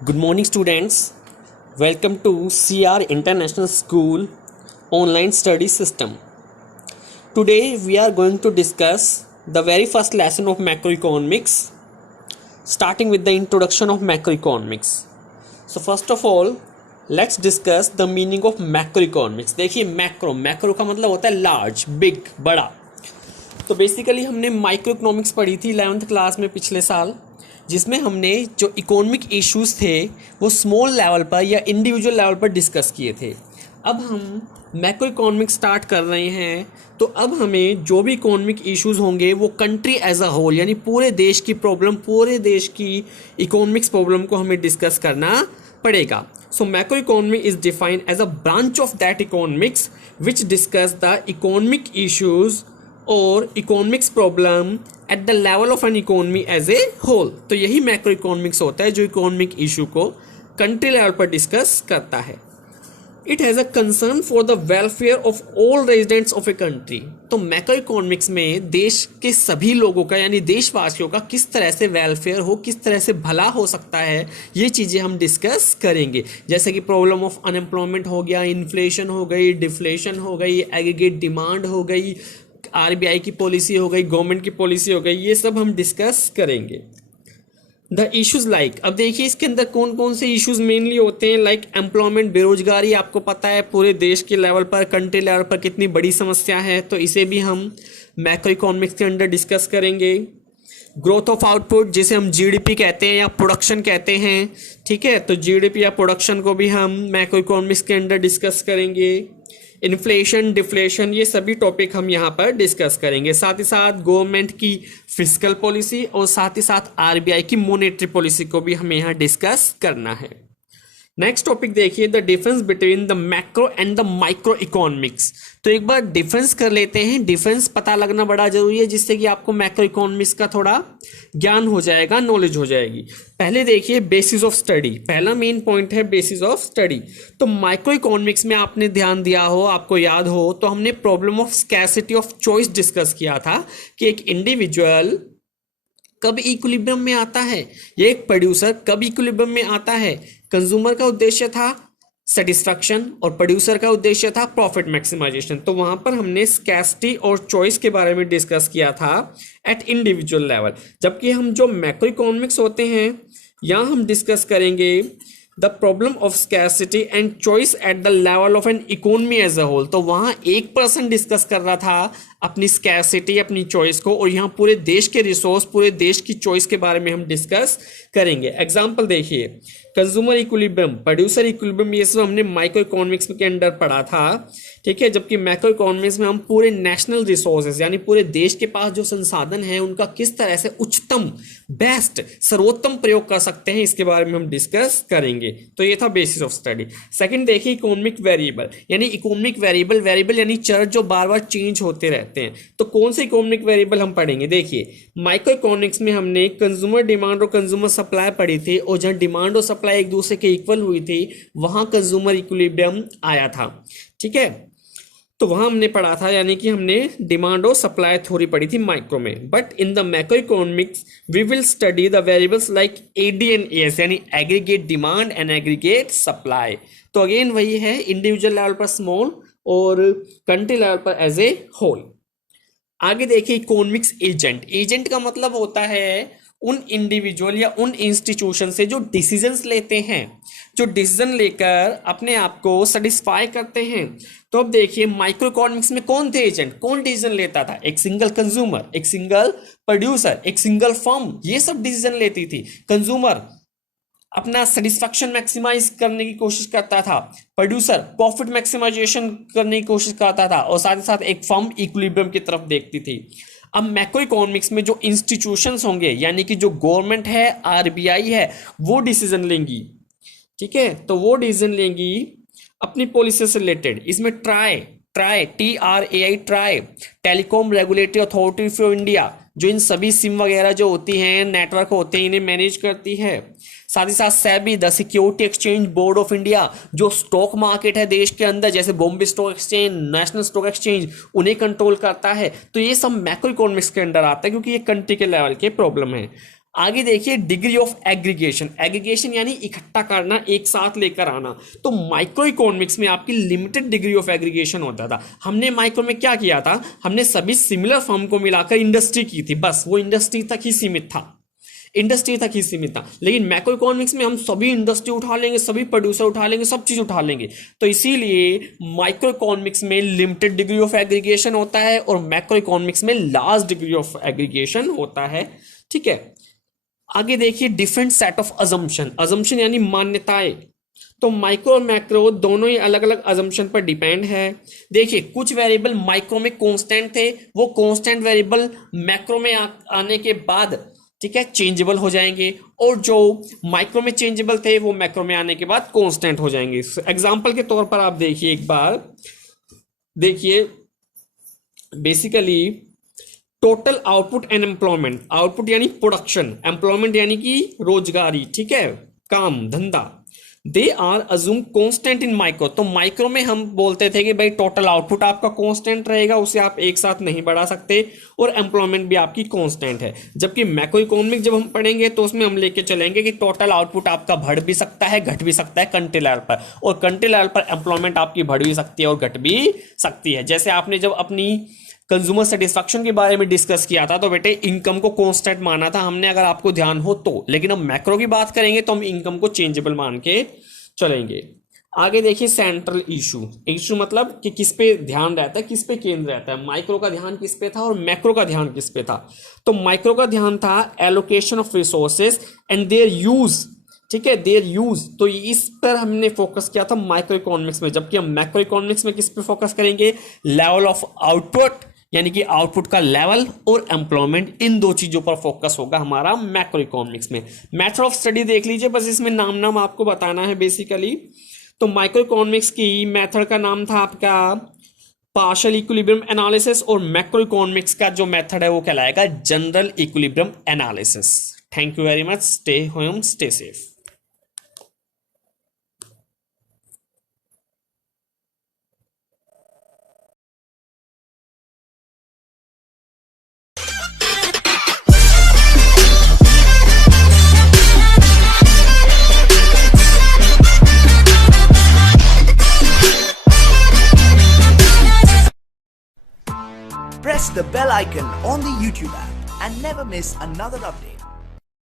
Good morning, students. Welcome to CR International School online study system. Today, we are going to discuss the very first lesson of macroeconomics, starting with the introduction of macroeconomics. So, first of all, let's discuss the meaning of macroeconomics. देखिए macro का मतलब होता है large, big, बड़ा. तो basically हमने micro economics पढ़ी थी 11th क्लास में पिछले साल, जिसमें हमने जो इकोनॉमिक इश्यूज थे वो स्मॉल लेवल पर या इंडिविजुअल लेवल पर डिस्कस किए थे. अब हम मैक्रो इकोनॉमिक्स स्टार्ट कर रहे हैं, तो अब हमें जो भी इकोनॉमिक इश्यूज होंगे वो कंट्री एज अ होल यानी पूरे देश की प्रॉब्लम, पूरे देश की इकोनॉमिक्स प्रॉब्लम को हमें डिस्कस करना पड़ेगा. So macroeconomy is defined as a branch of that economics which discuss the economic issues और economics problem at the level of an economy as a whole. तो यही मैक्रो इकोनॉमिक्स होता है जो इकोनॉमिक इशू को country level पर discuss करता है. It has a concern for the welfare of all residents of a country. तो मैक्रो इकोनॉमिक्स में देश के सभी लोगों का यानी देशवासियों का किस तरह से वेलफेयर हो, किस तरह से भला हो सकता है, ये चीज़ें हम डिस्कस करेंगे. जैसे कि प्रॉब्लम ऑफ अनएम्प्लॉयमेंट हो गया, इन्फ्लेशन हो गई, डिफ्लेशन हो गई, एग्रीगेट डिमांड हो गई, आरबीआई की पॉलिसी हो गई, गवर्नमेंट की पॉलिसी हो गई, ये सब हम डिस्कस करेंगे. द इश्यूज लाइक, अब देखिए इसके अंदर कौन कौन से इश्यूज मेनली होते हैं. लाइक एम्प्लॉयमेंट, बेरोजगारी, आपको पता है पूरे देश के लेवल पर, कंट्री लेवल पर कितनी बड़ी समस्या है, तो इसे भी हम मैक्रो इकोनॉमिक्स के अंदर डिस्कस करेंगे. ग्रोथ ऑफ आउटपुट, जिसे हम जीडीपी कहते हैं या प्रोडक्शन कहते हैं, ठीक है, तो जीडीपी या प्रोडक्शन को भी हम मैक्रो इकोनॉमिक्स के अंदर डिस्कस करेंगे. इन्फ्लेशन, डिफ्लेशन, ये सभी टॉपिक हम यहाँ पर डिस्कस करेंगे. साथ ही साथ गवर्नमेंट की फिस्कल पॉलिसी और साथ ही साथ आरबीआई की मॉनेटरी पॉलिसी को भी हमें यहाँ डिस्कस करना है. नेक्स्ट टॉपिक देखिए, the difference between the macro and the micro economics. तो एक बार डिफरेंस कर लेते हैं. डिफरेंस पता लगना बड़ा जरूरी है, जिससे कि आपको मैक्रो इकोनॉमिक्स का थोड़ा ज्ञान हो जाएगा, नॉलेज हो जाएगी. पहले देखिए बेसिस ऑफ स्टडी. पहला मेन पॉइंट है बेसिस ऑफ स्टडी. तो माइक्रो इकोनॉमिक्स में आपने ध्यान दिया हो, आपको याद हो, तो हमने problem of scarcity of choice discuss किया था कि एक इंडिविजुअल कब इक्विलिब्रियम में आता है, ये एक प्रोड्यूसर कब इक्विलिब्रियम में आता है. कंज्यूमर का उद्देश्य था सेटिस्फैक्शन और प्रोड्यूसर का उद्देश्य था प्रॉफिट मैक्सिमाइजेशन. तो वहां पर हमने स्कैरसिटी और चॉइस के बारे में डिस्कस किया था एट इंडिविजुअल लेवल. जबकि हम जो मैक्रो इकोनॉमिक्स होते हैं यहाँ हम डिस्कस करेंगे the problem of scarcity and choice at the level of an economy as a whole. तो वहाँ एक पर्सन डिस्कस कर रहा था अपनी स्कैरसिटी, अपनी चॉइस को, और यहाँ पूरे देश के रिसोर्स, पूरे देश की चॉइस के बारे में हम डिस्कस करेंगे. एग्जाम्पल देखिए, कंज्यूमर इक्विलिब्रियम, प्रोड्यूसर इक्विलिब्रियम, ये सब हमने माइक्रो इकोनॉमिक्स के अंदर पढ़ा था, ठीक है. जबकि मैक्रो इकोनॉमिक्स में हम पूरे नेशनल रिसोर्सेज यानी पूरे देश के पास जो संसाधन है उनका किस तरह से उच्चतम, बेस्ट, सर्वोत्तम प्रयोग कर सकते हैं, इसके बारे में हम डिस्कस करेंगे. तो ये था बेसिस ऑफ स्टडी. सेकंड देखिए इकोनॉमिक वेरिएबल, यानी इकोनॉमिक वेरिएबल यानी चर जो बार बार चेंज होते रहते हैं. तो कौन से इकोनॉमिक वेरिएबल हम पढ़ेंगे. देखिए माइक्रो इकोनॉमिक्स में हमने कंज्यूमर डिमांड और कंज्यूमर सप्लाई पढ़ी थी, और जहां डिमांड और सप्लाई एक दूसरे के इक्वल हुई थी वहां कंज्यूमर इक्विलिब्रियम आया था, ठीक है. तो वहां हमने पढ़ा था, यानी कि हमने डिमांड और सप्लाई थ्योरी पढ़ी थी माइक्रो में. But in the macro economics we will study the variables like AD and S, यानी aggregate demand and aggregate supply. तो अगेन वही है, इंडिविजुअल लेवल पर स्मॉल और कंट्री लेवल पर एज ए होल. आगे देखिए इकोनॉमिक्स एजेंट. एजेंट का मतलब होता है उन इंडिविजुअल या उन इंस्टीट्यूशन से जो डिसीजंस लेते हैं, जो डिसीजन लेकर अपने आप को सेटिस्फाई करते हैं. तो अब देखिए माइक्रो इकोनॉमिक्स में कौन थे एजेंट, कौन डिसीजन लेता था. एक सिंगल कंज्यूमर, एक सिंगल प्रोड्यूसर, एक सिंगल फर्म, ये सब डिसीजन लेती थी. कंज्यूमर अपना सेटिस्फैक्शन मैक्सिमाइज करने की कोशिश करता था, प्रोड्यूसर प्रॉफिट मैक्सिमाइजेशन करने की कोशिश करता था, और साथ ही साथ एक फर्म इक्विलिब्रियम की तरफ देखती थी. अब मैक्रो इकोनॉमिक्स में जो इंस्टीट्यूशंस होंगे, यानी कि जो गवर्नमेंट है, आरबीआई है, वो डिसीजन लेंगी, ठीक है. तो वो डिसीजन लेंगी अपनी पॉलिसी से रिलेटेड. इसमें try TRAI try, telecom regulatory authority of India, जो इन सभी सिम वगैरह जो होती हैं, नेटवर्क होते हैं, इन्हें मैनेज करती है. साथ ही साथ SEBI, the security exchange board of India, जो स्टॉक मार्केट है देश के अंदर, जैसे Bombay stock exchange, national stock exchange, उन्हें कंट्रोल करता है. तो ये सब मैक्रो इकोनॉमिक्स के अंडर आता है, क्योंकि ये कंट्री के लेवल के प्रॉब्लम है. आगे देखिए डिग्री ऑफ एग्रीगेशन, एग्रीगेशन यानी इकट्ठा करना, एक साथ लेकर आना। तो माइक्रो इकोनॉमिक्स में आपकी लिमिटेड डिग्री ऑफ एग्रीगेशन होता था। हमने माइक्रो में क्या किया था, हमने सभी सिमिलर फर्म को मिलाकर इंडस्ट्री की थी, बस वो इंडस्ट्री तक ही सीमित था, इंडस्ट्री तक ही सीमित था। लेकिन मैक्रो इकोनॉमिक्स में हम सभी इंडस्ट्री उठा लेंगे, सभी प्रोड्यूसर उठा लेंगे, सब चीज उठा लेंगे। तो इसीलिए माइक्रो इकोनॉमिक्स में लिमिटेड डिग्री ऑफ एग्रीगेशन होता है और मैक्रो इकोनॉमिक्स में लार्ज डिग्री ऑफ एग्रीगेशन होता है। ठीक है, आगे देखिए different set of assumption, assumption यानी मान्यताएं। तो माइक्रो और मैक्रो दोनों ही अलग अलग अजम्पशन पर डिपेंड है। देखिए कुछ वेरिएबल माइक्रो में कांस्टेंट थे, वो कांस्टेंट वेरिएबल मैक्रो में आने के बाद, ठीक है, चेंजेबल हो जाएंगे, और जो माइक्रो में चेंजेबल थे वो मैक्रो में आने के बाद कांस्टेंट हो जाएंगे। एग्जांपल के तौर पर आप देखिए, एक बार देखिए, basically total output and employment, output यानी प्रोडक्शन, एम्प्लॉयमेंट यानी कि रोजगारी, ठीक है, काम धंधा, they are assume constant in micro. तो माइक्रो में हम बोलते थे कि भाई टोटल आउटपुट आपका कांस्टेंट रहेगा, उसे आप एक साथ नहीं बढ़ा सकते, और एम्प्लॉयमेंट भी आपकी कांस्टेंट है। जबकि मैक्रो इकोनॉमिक जब हम पढ़ेंगे तो उसमें हम लेके चलेंगे कि टोटल आउटपुट आपका बढ़ भी सकता है, घट भी सकता है कंट्री लेवल पर, और कंट्री लेवल पर एम्प्लॉयमेंट आपकी बढ़ भी सकती है और घट भी सकती है। जैसे आपने जब अपनी कंज्यूमर सेटिस्फैक्शन के बारे में डिस्कस किया था तो बेटे इनकम को कांस्टेंट माना था हमने, अगर आपको ध्यान हो तो। लेकिन हम मैक्रो की बात करेंगे तो हम इनकम को चेंजेबल मान के चलेंगे। आगे देखिए सेंट्रल इशू, इशू मतलब कि किस पे ध्यान रहता है, किस पे केंद्र रहता है। माइक्रो का ध्यान किस पे था और मैक्रो का ध्यान किस पे था। तो माइक्रो का ध्यान था allocation of resources and their use, ठीक है, देयर यूज। तो इस पर हमने फोकस किया था माइक्रो इकोनॉमिक्स में। जबकि हम मैक्रो इकोनॉमिक्स में किस पे फोकस करेंगे, लेवल ऑफ आउटपुट, यानी कि आउटपुट का लेवल, और एम्प्लॉयमेंट, इन दो चीजों पर फोकस होगा हमारा मैक्रो इकोनॉमिक्स में। मेथड ऑफ स्टडी देख लीजिए, बस इसमें नाम नाम आपको बताना है बेसिकली। तो माइक्रो इकोनॉमिक्स की मेथड का नाम था आपका पार्शियल इक्विलिब्रियम एनालिसिस, और मैक्रो इकोनॉमिक्स का जो मेथड है वो कहलाएगा general equilibrium analysis. Thank you very much, stay home, stay safe. Press the bell icon on the YouTube app and never miss another update.